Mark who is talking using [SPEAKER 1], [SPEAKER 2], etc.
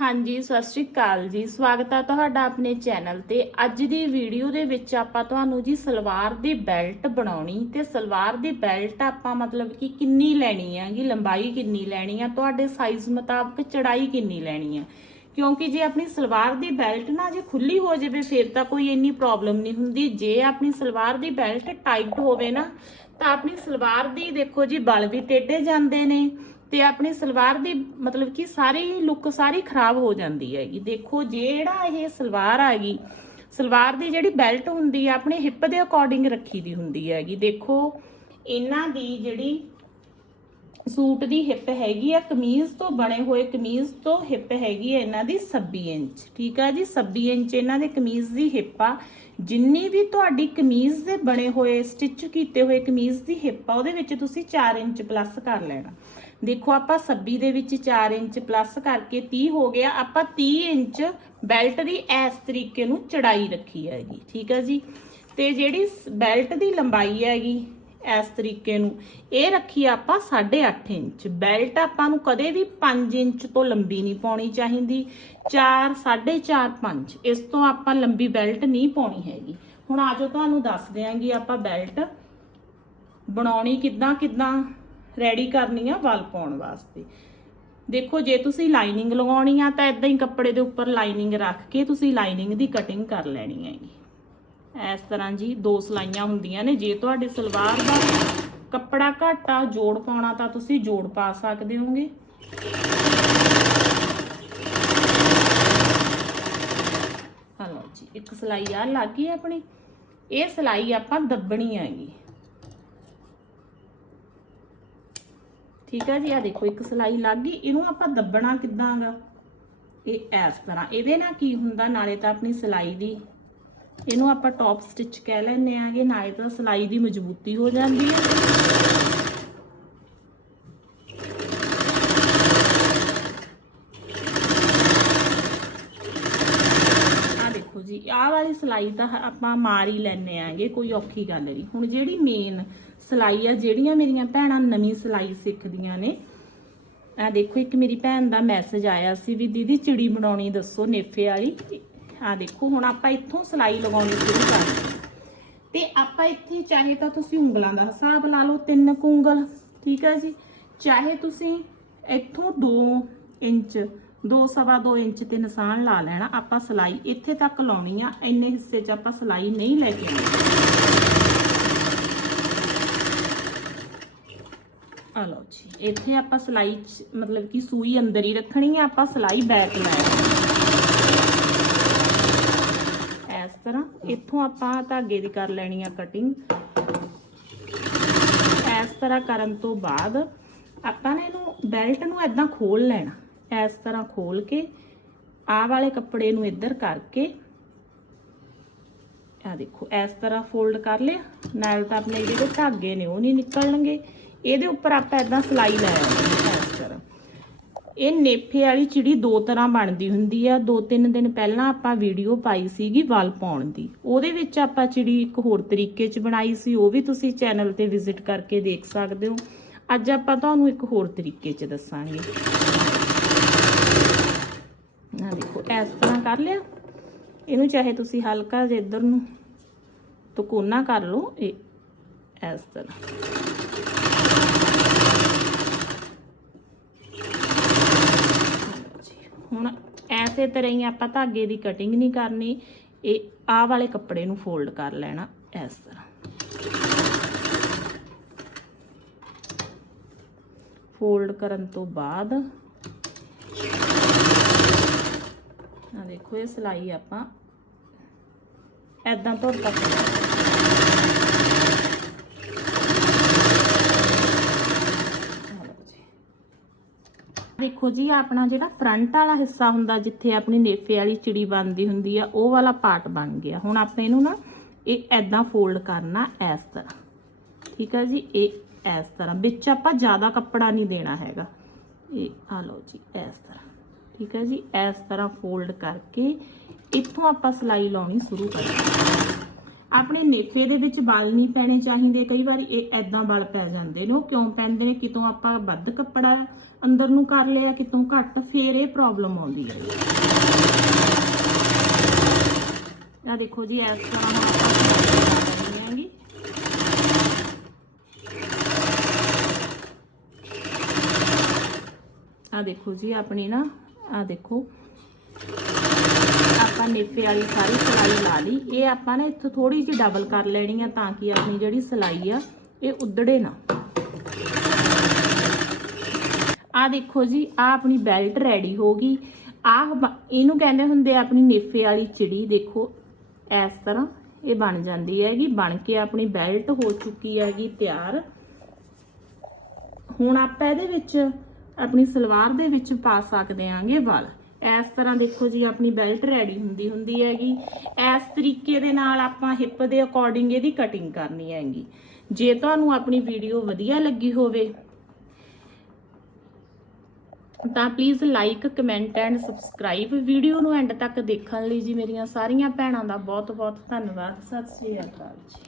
[SPEAKER 1] ਹਾਂਜੀ, ਸਤਿ ਸ਼੍ਰੀ ਅਕਾਲ ਜੀ। ਸਵਾਗਤ ਹੈ ਤੁਹਾਡਾ ਆਪਣੇ ਚੈਨਲ ਤੇ। ਅੱਜ ਦੀ ਵੀਡੀਓ ਦੇ ਵਿੱਚ ਆਪਾਂ ਤੁਹਾਨੂੰ ਜੀ ਸਲਵਾਰ ਦੀ ਬੈਲਟ ਬਣਾਉਣੀ ਤੇ ਸਲਵਾਰ ਦੀ ਬੈਲਟ ਆਪਾਂ ਮਤਲਬ ਕਿ ਕਿੰਨੀ ਲੈਣੀ ਹੈਗੀ ਲੰਬਾਈ ਕਿੰਨੀ ਲੈਣੀ ਆ, ਤੁਹਾਡੇ ਸਾਈਜ਼ ਮੁਤਾਬਕ ਚੜਾਈ ਕਿੰਨੀ ਲੈਣੀ ਆ। ਕਿਉਂਕਿ ਜੇ ਆਪਣੀ ਸਲਵਾਰ ਦੀ ਬੈਲਟ ਨਾ ਜੇ ਖੁੱਲੀ ਹੋ ਜਾਵੇ, ਫਿਰ ਤਾਂ ਕੋਈ ਇੰਨੀ ਪ੍ਰੋਬਲਮ ਨਹੀਂ ਹੁੰਦੀ। ਜੇ ਆਪਣੀ ਸਲਵਾਰ ਦੀ ਬੈਲਟ ਟਾਈਟ ਹੋਵੇ ਨਾ, ਤਾਂ ਆਪਣੀ ਸਲਵਾਰ ਦੀ ਦੇਖੋ ਜੀ ਬਲ ਵੀ ਟੇਢੇ ਜਾਂਦੇ ਨੇ। ਤੇ ਆਪਣੀ ਸਲਵਾਰ ਦੀ ਮਤਲਬ ਕਿ ਸਾਰੀ ਲੁੱਕ ਸਾਰੀ ਖਰਾਬ ਹੋ ਜਾਂਦੀ ਹੈਗੀ ਦੇਖੋ, ਜਿਹੜਾ ਇਹ ਸਲਵਾਰ ਹੈਗੀ ਸਲਵਾਰ ਦੀ ਜਿਹੜੀ ਬੈਲਟ ਹੁੰਦੀ ਆ, ਆਪਣੇ ਹਿੱਪ ਦੇ ਅਕੋਰਡਿੰਗ ਰੱਖੀ ਦੀ ਹੁੰਦੀ ਹੈਗੀ ਦੇਖੋ, ਇਹਨਾਂ ਦੀ ਜਿਹੜੀ ਸੂਟ ਦੀ ਹਿੱਪ ਹੈਗੀ ਆ, ਕਮੀਜ਼ ਤੋਂ ਬਣੇ ਹੋਏ ਕਮੀਜ਼ ਤੋਂ ਹਿੱਪ ਹੈਗੀ ਆ ਇਹਨਾਂ ਦੀ 26 ਇੰਚ, ਠੀਕ ਆ ਜੀ? 26 ਇੰਚ ਇਹਨਾਂ ਦੇ ਕਮੀਜ਼ ਦੀ ਹਿੱਪ ਆ। ਜਿੰਨੀ ਵੀ ਤੁਹਾਡੀ ਕਮੀਜ਼ ਦੇ ਬਣੇ ਹੋਏ ਸਟਿਚ ਕੀਤੇ ਹੋਏ ਕਮੀਜ਼ ਦੀ ਹਿੱਪ ਆ, ਉਹਦੇ ਵਿੱਚ ਤੁਸੀਂ 4 ਇੰਚ ਪਲੱਸ ਕਰ ਲੈਣਾ। ਦੇਖੋ ਆਪਾਂ 26 ਦੇ ਵਿੱਚ 4 ਇੰਚ ਪਲੱਸ ਕਰਕੇ 30 ਹੋ ਗਿਆ, ਆਪਾਂ 30 ਇੰਚ ਬੈਲਟ ਦੀ ਇਸ ਤਰੀਕੇ ਨੂੰ ਚੜਾਈ ਰੱਖੀ ਹੈਗੀ, ਠੀਕ ਹੈ ਜੀ? ਤੇ ਜਿਹੜੀ ਬੈਲਟ ਦੀ ਲੰਬਾਈ ਹੈਗੀ ਇਸ ਤਰੀਕੇ ਨੂੰ, ਇਹ ਰੱਖੀ ਆਪਾਂ 8.5 ਇੰਚ। ਬੈਲਟ ਆਪਾਂ ਨੂੰ ਕਦੇ ਵੀ 5 ਇੰਚ ਤੋਂ ਲੰਬੀ ਨਹੀਂ ਪਾਉਣੀ ਚਾਹੀਦੀ 4 4.5 5 ਇਸ ਤੋਂ ਆਪਾਂ ਲੰਬੀ ਬੈਲਟ ਨਹੀਂ ਪਾਉਣੀ ਹੈਗੀ। ਹੁਣ ਆਜੋ ਤੁਹਾਨੂੰ ਦੱਸ ਦਿਆਂਗੀ ਆਪਾਂ ਬੈਲਟ ਬਣਾਉਣੀ ਕਿੱਦਾਂ ਕਿੱਦਾਂ ਰੈਡੀ ਕਰਨੀ ਆ ਵਲ ਪਾਉਣ ਵਾਸਤੇ। ਦੇਖੋ, ਜੇ ਤੁਸੀਂ ਲਾਈਨਿੰਗ ਲਗਾਉਣੀ ਆ, ਤਾਂ ਇਦਾਂ ਹੀ ਕੱਪੜੇ ਦੇ ਉੱਪਰ ਲਾਈਨਿੰਗ ਰੱਖ ਕੇ ਤੁਸੀਂ ਲਾਈਨਿੰਗ ਦੀ ਕਟਿੰਗ ਕਰ ਲੈਣੀ ਹੈਗੀ ਇਸ ਤਰ੍ਹਾਂ ਜੀ ਦੋ ਸਲਾਈਆਂ ਹੁੰਦੀਆਂ ਨੇ। ਜੇ ਤੁਹਾਡੇ ਸਲਵਾਰ ਦਾ ਕੱਪੜਾ ਘੱਟ ਆ, ਜੋੜ ਪਾਉਣਾ, ਤਾਂ ਤੁਸੀਂ ਜੋੜ ਪਾ ਸਕਦੇ ਹੋਗੇ। ਹਲੋ ਜੀ, ਇੱਕ ਸਲਾਈ ਆ, ਲੱਗ ਗਈ ਆਪਣੀ? ਇਹ ਸਲਾਈ ਆਪਾਂ ਦੱਬਣੀ ਹੈਗੀ ਠੀਕ ਹੈ ਜੀ ਆ ਦੇਖੋ ਇੱਕ ਸਲਾਈ ਲੱਗ ਗਈ, ਇਹਨੂੰ ਆਪਾਂ ਦੱਬਣਾ ਕਿੱਦਾਂਗਾ ਇਹ ਇਸ ਤਰ੍ਹਾਂ, ਇਹਦੇ ਨਾਲ ਕੀ ਹੁੰਦਾ? ਨਾਲੇ ਤਾਂ ਆਪਣੀ ਸਲਾਈ ਦੀ, ਇਹਨੂੰ ਆਪਾਂ ਟੌਪ ਸਟਿਚ ਕਹਿ ਲੈਂਦੇ ਆਗੇ, ਨਾਲੇ ਤਾਂ ਸਲਾਈ ਦੀ ਮਜ਼ਬੂਤੀ ਹੋ ਜਾਂਦੀ ਹੈ। ਆ ਦੇਖੋ ਜੀ, ਆਹ ਵਾਲੀ ਸਲਾਈ ਤਾਂ ਆਪਾਂ ਮਾਰ ਹੀ ਲੈਨੇ ਆਂਗੇ, ਕੋਈ ਔਖੀ ਗੱਲ ਨਹੀਂ। ਹੁਣ ਜਿਹੜੀ ਮੇਨ ਸਿਲਾਈ ਆ, ਜਿਹੜੀਆਂ ਮੇਰੀਆਂ ਭੈਣਾਂ ਨਵੀਂ ਸਿਲਾਈ ਸਿੱਖਦੀਆਂ ਨੇ। ਆ ਦੇਖੋ, ਇੱਕ ਮੇਰੀ ਭੈਣ ਦਾ ਮੈਸੇਜ ਆਇਆ ਸੀ ਵੀ ਦੀਦੀ ਚਿੜੀ ਬਣਾਉਣੀ ਦੱਸੋ ਨੇਫੇ ਵਾਲੀ। ਆ ਦੇਖੋ, ਹੁਣ ਆਪਾਂ ਇੱਥੋਂ ਸਿਲਾਈ ਲਗਾਉਣੀ ਸ਼ੁਰੂ ਕਰ ਤੇ ਆਪਾਂ ਇੱਥੇ, ਚਾਹੇ ਤਾਂ ਤੁਸੀਂ ਉਂਗਲਾਂ ਦਾ ਹਿਸਾਬ ਲਾ ਲਓ, ਤਿੰਨ ਕੁ ਉਂਗਲ, ਠੀਕ ਹੈ ਜੀ? ਚਾਹੇ ਤੁਸੀਂ ਇੱਥੋਂ 2 ਇੰਚ 2 ਸਵਾ 2 ਇੰਚ ਤੇ ਨਿਸ਼ਾਨ ਲਾ ਲੈਣਾ, ਆਪਾਂ ਸਿਲਾਈ ਇੱਥੇ ਤੱਕ ਲਾਉਣੀ ਆ। ਇੰਨੇ ਹਿੱਸੇ 'ਚ ਆਪਾਂ ਸਿਲਾਈ ਨਹੀਂ ਲੈ ਕੇ ਆਉਣੀ। ਆ ਲਓ ਜੀ। ਇੱਥੇ ਆਪਾਂ ਸਲਾਈ ਮਤਲਬ ਕਿ ਸੂਈ ਅੰਦਰ ਹੀ ਰੱਖਣੀ ਆ, ਆਪਾਂ ਸਲਾਈ ਬੈਕ ਲਾਇਆ ਇਸ ਤਰ੍ਹਾਂ ਇੱਥੋਂ ਆਪਾਂ ਧਾਗੇ ਦੀ ਕਰ ਲੈਣੀ ਆ ਕਟਿੰਗ ਇਸ ਤਰ੍ਹਾਂ ਕਰਨ ਤੋਂ ਬਾਅਦ ਆਪਾਂ ਨੇ ਇਹਨੂੰ ਬੈਲਟ ਨੂੰ ਐਦਾਂ ਖੋਲ ਲੈਣਾ। ਇਸ ਤਰ੍ਹਾਂ ਖੋਲ ਕੇ ਆਹ ਵਾਲੇ ਕੱਪੜੇ ਨੂੰ ਇੱਧਰ ਕਰਕੇ ਆ ਦੇਖੋ, ਇਸ ਤਰ੍ਹਾਂ ਫੋਲਡ ਕਰ ਲਿਆ। ਨਾਲ ਤਾਂ ਆਪਣੇ ਜਿਹੜੇ ਧਾਗੇ ਨੇ ਉਹ ਨਹੀਂ ਨਿਕਲਣਗੇ। ਇਹਦੇ ਉੱਪਰ ਆਪਾਂ ਐਦਾਂ ਸਲਾਈ ਲੈ ਆਉਂਦੇ ਇਸ ਤਰ੍ਹਾਂ। ਇਹ ਨੇਫੇ ਵਾਲੀ ਚਿੜੀ ਦੋ ਤਰ੍ਹਾਂ ਬਣਦੀ ਹੁੰਦੀ ਆ। ਦੋ ਤਿੰਨ ਦਿਨ ਪਹਿਲਾਂ ਆਪਾਂ ਵੀਡੀਓ ਪਾਈ ਸੀਗੀ ਵਲ ਪਾਉਣ ਦੀ। ਉਹਦੇ ਵਿੱਚ ਆਪਾਂ ਚਿੜੀ ਇੱਕ ਹੋਰ ਤਰੀਕੇ 'ਚ ਬਣਾਈ ਸੀ। ਉਹ ਵੀ ਤੁਸੀਂ ਚੈਨਲ ਤੇ ਵਿਜ਼ਿਟ ਕਰਕੇ ਦੇਖ ਸਕਦੇ ਹੋ। ਅੱਜ ਆਪਾਂ ਤੁਹਾਨੂੰ ਇੱਕ ਹੋਰ ਤਰੀਕੇ 'ਚ ਦੱਸਾਂਗੇ। ਆ ਦੇਖੋ, ਇਸ ਤਰ੍ਹਾਂ ਕਰ ਲਿਆ। ਇਹਨੂੰ ਚਾਹੇ ਤੁਸੀਂ ਹਲਕਾ ਜਿਹਾ ਇੱਧਰ ਨੂੰ ਤਕੋਨਾ ਕਰ ਲਓ, ਇਹ ਇਸ ਤਰ੍ਹਾਂ। ਹੁਣ ਐਸੇ ਤਰ੍ਹਾਂ ਹੀ ਆਪਾਂ ਧਾਗੇ ਦੀ ਕਟਿੰਗ ਨਹੀਂ ਕਰਨੀ। ਇਹ ਆਹ ਵਾਲੇ ਕੱਪੜੇ ਨੂੰ ਫੋਲਡ ਕਰ ਲੈਣਾ ਇਸ ਤਰ੍ਹਾਂ। ਫੋਲਡ ਕਰਨ ਤੋਂ ਬਾਅਦ ਆ ਦੇਖੋ ਇਹ ਸਲਾਈ ਆਪਾਂ ਐਦਾਂ ਤੋਂ ਤੱਕ ਦੇਖੋ ਜੀ, ਆਪਣਾ ਜਿਹੜਾ ਫਰੰਟ ਵਾਲਾ ਹਿੱਸਾ ਹੁੰਦਾ, ਜਿੱਥੇ ਆਪਣੀ ਨੇਫੇ ਵਾਲੀ ਚਿੜੀ ਬਣਦੀ ਹੁੰਦੀ ਆ, ਉਹ ਵਾਲਾ ਪਾਰਟ ਬਣ ਗਿਆ। ਹੁਣ ਆਪਾਂ ਇਹਨੂੰ ਨਾ, ਇਹ ਐਦਾਂ ਫੋਲਡ ਕਰਨਾ ਇਸ ਤਰ੍ਹਾਂ। ਠੀਕ ਹੈ ਜੀ, ਇਹ ਇਸ ਤਰ੍ਹਾਂ। ਵਿੱਚ ਆਪਾਂ ਜ਼ਿਆਦਾ ਕੱਪੜਾ ਨਹੀਂ ਦੇਣਾ ਹੈਗਾ। ਇਹ, ਆ ਲਓ ਜੀ, ਇਸ ਤਰ੍ਹਾਂ। ਠੀਕ ਹੈ ਜੀ, ਇਸ ਤਰ੍ਹਾਂ ਫੋਲਡ ਕਰਕੇ ਇੱਥੋਂ ਆਪਾਂ ਸਲਾਈ ਲਾਉਣੀ ਸ਼ੁਰੂ ਕਰਾਂਗੇ ਆਪਣੇ ਨੇਫੇ ਦੇ ਵਿੱਚ ਬਲ ਨਹੀਂ ਪੈਣੇ ਚਾਹੀਦੇ। ਕਈ ਵਾਰੀ ਇਹ ਐਦਾਂ ਬਲ ਪੈ ਜਾਂਦੇ ਨੇ, ਉਹ ਕਿਉਂ ਪੈਂਦੇ ਨੇ? ਕਿਤੋਂ ਆਪਾਂ ਵੱਧ ਕੱਪੜਾ ਅੰਦਰ ਨੂੰ ਕਰ ਲਿਆ, ਕਿਤੋਂ ਘੱਟ ਫੇਰ ਇਹ ਪ੍ਰੋਬਲਮ ਆਉਂਦੀ ਹੈ। ਆ ਦੇਖੋ ਜੀ, ਇਸ ਤਰ੍ਹਾਂ ਹੁਣ ਆਪਾਂ ਕਰਨੀ ਆ ਦੇਖੋ ਜੀ, ਆਪਣੀ ਨਾ ਆ ਦੇਖੋ। ਆਪਾਂ ਨੇਫੇ ਵਾਲੀ ਸਾਰੀ ਸਲਾਈ ਲਾ ਲਈ। ਇਹ ਆਪਾਂ ਨੇ ਇੱਥੋਂ ਥੋੜੀ ਜਿਹੀ ਡਬਲ ਕਰ ਲੈਣੀ ਆ ਤਾਂ ਕਿ ਆਪਣੀ ਜਿਹੜੀ ਸਲਾਈ ਆ, ਇਹ ਉਧੜੇ ਨਾ। ਆ ਦੇਖੋ ਜੀ ਆ ਆਪਣੀ ਬੈਲਟ ਰੈਡੀ ਹੋ ਗਈ। ਆ ਇਹਨੂੰ ਕਹਿੰਦੇ ਹੁੰਦੇ ਆ ਆਪਣੀ ਨੇਫੇ ਵਾਲੀ ਚਿੜੀ। ਦੇਖੋ, ਇਸ ਤਰ੍ਹਾਂ ਇਹ ਬਣ ਜਾਂਦੀ ਹੈਗੀ, ਬਣ ਕੇ ਆਪਣੀ ਬੈਲਟ ਹੋ ਚੁੱਕੀ ਹੈਗੀ ਤਿਆਰ। ਹੁਣ ਆਪਾਂ ਇਹਦੇ ਵਿੱਚ ਆਪਣੀ ਸਲਵਾਰ ਦੇ ਵਿੱਚ ਪਾ ਸਕਦੇ ਆਂਗੇ ਵਾਲ। ਇਸ ਤਰ੍ਹਾਂ ਦੇਖੋ ਜੀ, ਆਪਣੀ ਬੈਲਟ ਰੈਡੀ ਹੁੰਦੀ ਹੁੰਦੀ ਹੈਗੀ। ਇਸ ਤਰੀਕੇ ਦੇ ਨਾਲ ਆਪਾਂ ਹਿੱਪ ਦੇ ਅਕੋਰਡਿੰਗ ਇਹਦੀ ਕਟਿੰਗ ਕਰਨੀ ਹੈਗੀ। ਜੇ ਤੁਹਾਨੂੰ ਆਪਣੀ ਵੀਡੀਓ ਵਧੀਆ ਲੱਗੀ ਹੋਵੇ, ਤਾਂ please like comment and subscribe video ਨੂੰ ਐਂਡ ਤੱਕ ਦੇਖਣ ਲਈ ਜੀ ਮੇਰੀਆਂ ਸਾਰੀਆਂ ਭੈਣਾਂ ਦਾ ਬਹੁਤ ਬਹੁਤ ਧੰਨਵਾਦ। ਸਤਿ ਸ੍ਰੀ ਅਕਾਲ ਜੀ।